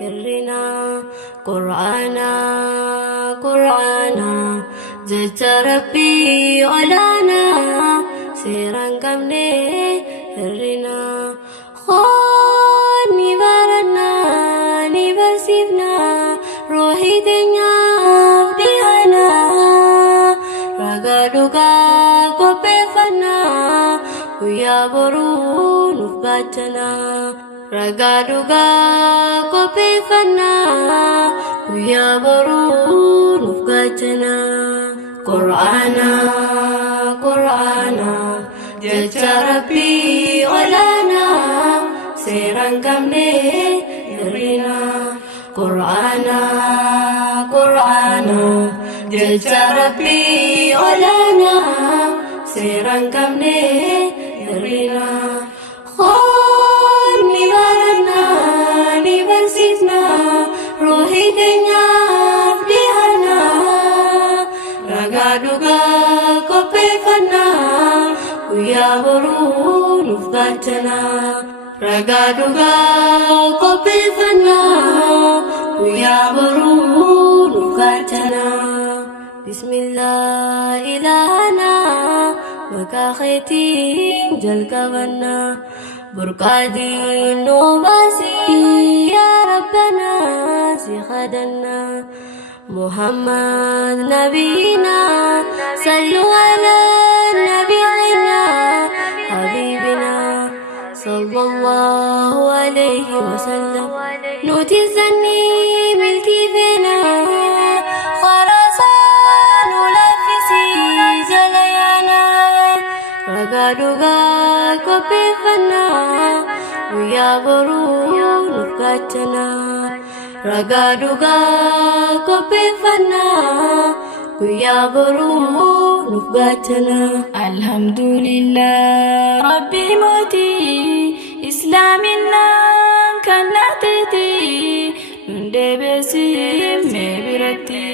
hirrina. Qur'aana Qur'aana jecha Rabbii olaanaa seeraan qabne hirrina. Ni barannaa ni barsiifnaa ruuhii teenyaaf dhiyaanaa ragaa dhugaa qopheeffannaa guyyaa boruu nuuf baachanaa. Ragaa dhugaa qopheeffannaa guyyaa boruu nuuf baachanaa. Qur'aana Qur'aana jecha Rabbii olaanaa seeraan qabne hirrina. Qur'aana Qur'aana jecha Rabbii olaanaa seeraan qabne hirrina. Ni barannaa ni barsiifnaa ruuhii teenyaaf dhiyaanaa ragaa dhugaa qopheeffannaa guyyaa boruu nuuf baachanaa. Ragaa dhugaa qopheeffannaa guyyaa boruu nuuf baachanaa. Bismillah ilaahana maqaa keetiin jalqabannaa. Burqaadiin nu baasii yaa Rabbanaa si kadhannaa. Muhammad nabiyina sallu alaa nabiyina habibina sallallahu alayhi wa sallam. Nuti sannii milkii feena kharaasaan ulaafisii jala yaana. Ragaa dhugaa qopheeffannaa guyyaa boruu nuuf baachanaa. Ragaa dhugaa qopheeffannaa guyyaa boruu nuuf baachanaa. Alhamdulillah Rabbi mootii islaaminaan kan naatete hundeebesiif mee biratti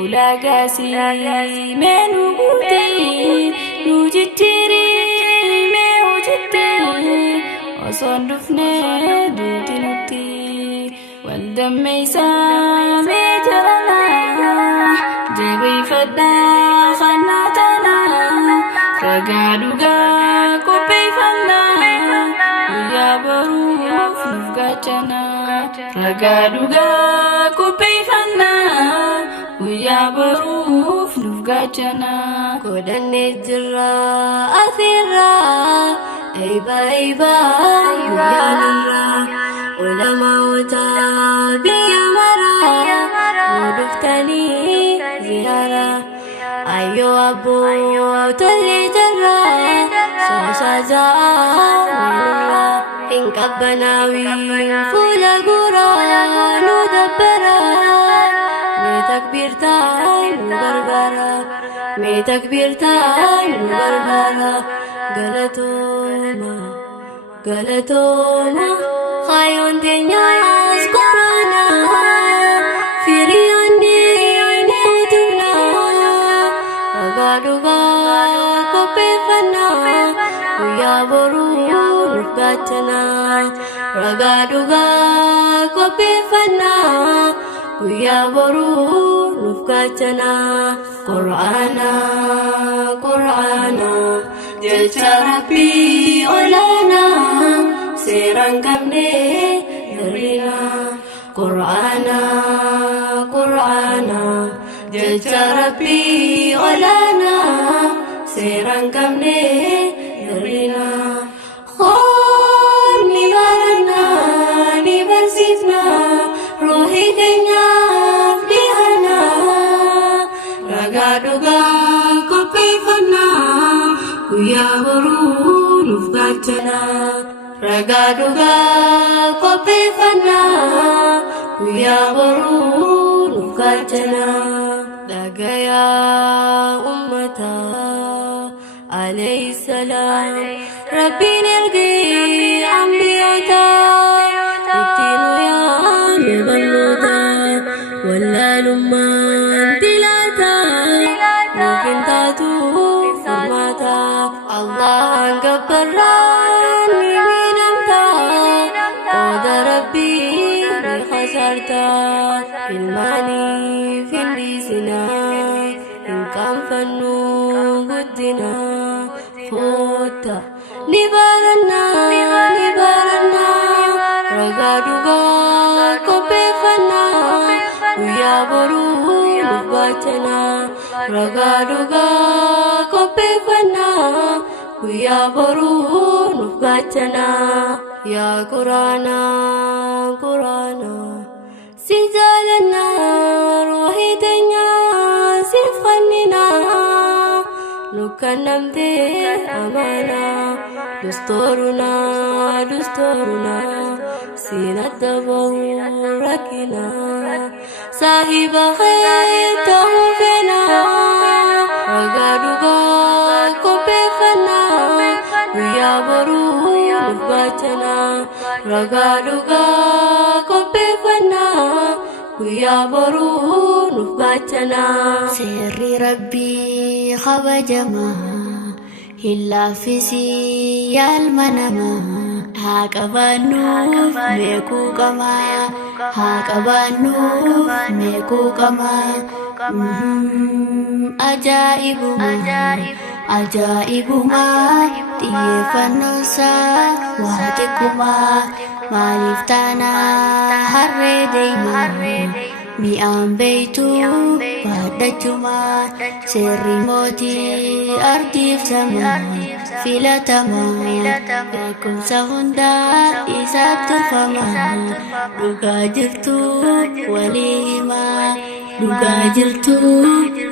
ulaagaasii mee nu guute nu jijjiiri mee hojjette osoon dhufne duuti nutti waldammeeysaa mee jarana jabeeffadhaa kannaatana. Ragaa dhugaa qopheeffannaa guyyaa boruuf nuuf gaachanaa. Ragaa dhugaa qopheeffannaa guyyaa boruuf nuuf gaachanaa. Godhannee jirra afeerraa eebaa guyyaanirraa ulamaa'oota biyya maraa nu dhuftanii ziyaaraa. Ayyoo abboo tollee jirraa soosaa ja'aa hin qabbanaawii fuula guuraa nu dabbaraa. Mee takbiirtaan nu gargaara mee takbiirtaan nu gargaara. Galatooma galatooma kaayoon teenyaas Qur'aanaa firiyoonni ni utubnaa. Ragaa dhugaa qopheeffannaa guyyaa boruu nuuf gaachanaa. Ragaa dhugaa qopheeffannaa guyyaa boruu nuuf gaachanaa. Qur'aana Qur'aana jecha Rabbii olaanaa seeraan qabne hirrina. Qur'aana Qur'aana jecha Rabbii olaanaa seeraan qabne hirrina. Ni barannaa ni barsiifnaa ruuhii teenyaaf dhiyaanaa. Ragaa dhugaa qopheeffannaa guyyaa boruu nuuf gaachanaa. Ragaa dhugaa qopheeffannaa guyyaa boruu nuuf gaachanaa. Dhagayaa ummataa alayhi salaam Rabbiin ergee ambiyoota ittiin nu yaame bal'oota. Wallaalummaan dilaata nuuf hin taatu furmaata. Allahan gabbarraan ni miidhamta qooda Rabbii ni marta ilmani filisina in kamfanu guddina khota nibarana ragaduga kopefana ya boru bachana ragaduga kopefana ya boru bachana ya qurana sijalana rohidenya sifanina nukanamde amana dustoruna sinadabu rakina sahiba tawfina ragaduga kopefana ya boru bachana ragaduga kopefana ya boru bachana sirri rabbi khabajama illa fisi yalmanama haqabanuuf meekuu qama ajaa'ibuma xiyyeeffannoosaa waa xiqquma maaliif taana harree deema mi'aan beeytu baadhachuma sirri mootii ardiif sama filatama beekumsa hundaa isaatti turfama dhugaa jirtu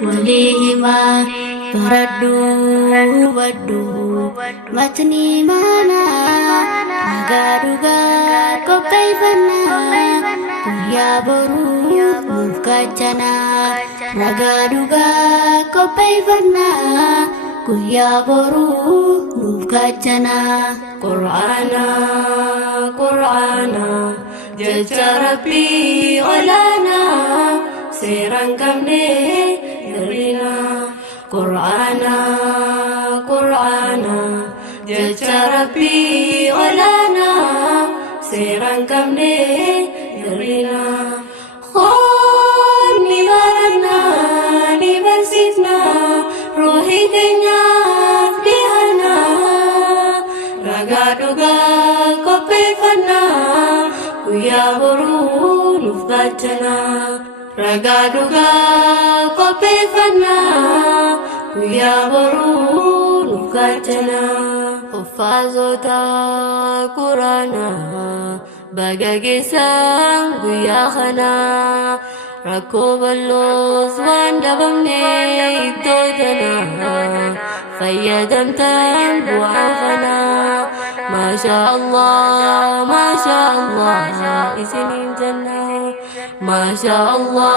walii himaa baradhu hubadhu matni mana ragaa dhugaa qopheeffannaa guyyaa boruu nuuf gaachana ragaa dhugaa qopheeffannaa guyyaa boruu nuuf gaachana qur'aana jecha rabbii olaana seeraan qabne hir'ina qur'aana jecha rabbii olaana seeraan qabne hir'ina ni baranna ni barsiifna ruuhii teenyaaf dhiyaanna ragaa dhugaa qopheeffannaa guyyaa boruu nuuf gaachana ragaa dhugaa qopheeffannaa guyyaa boruu nuuf gaachana uffaazota quraana baga geessan guyyaa kana rakkoo bal'oos waan dhabamne iddoo tana fayyadamtan bu'aa kana maasha Allah isiniin janna maasha Allah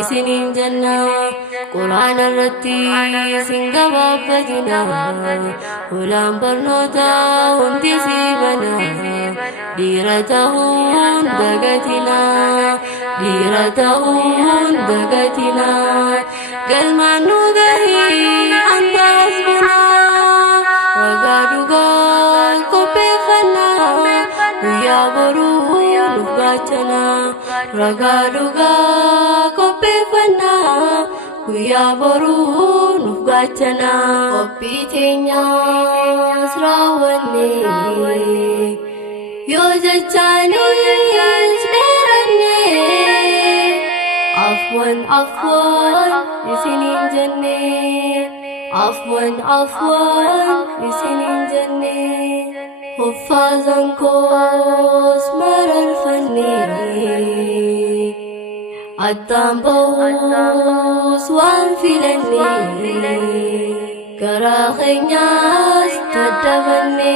isiniin janna quraana irratti isin gabaabbatina ulaan barnoota hundi sii bana dhiira ta'uun dagatina galmaan nu gahii antaas bana ragaa dhugaa qopheeffannaa guyyaa boruu nuuf gaachana ragaa dhugaa qopheeffannaa guyyaa boruu nuuf gaachana qophii teenyaas raawwanne yoo jechaanis dheeranne afwan isiniin jenne isiniin jenne huffaazan koos mararfanne addaan ba'uus waan filanne garaa keenyaas daddabanne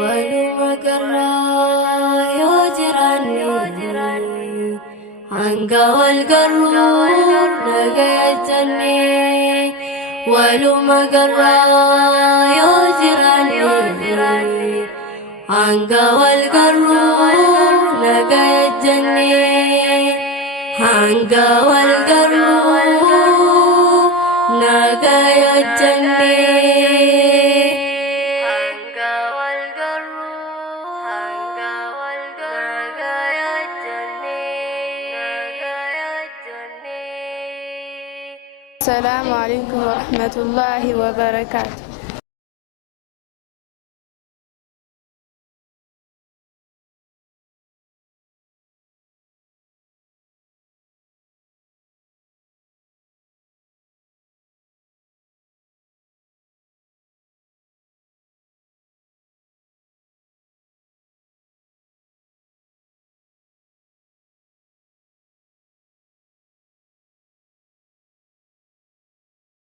waluma garraa yoo jiraanne hanga wal garruu nagayachanne waluma garraa yoo jiraanne hanga wal garruu nagayachanne hanga wal garruu nagayachanne ورحمة الله وبركاته.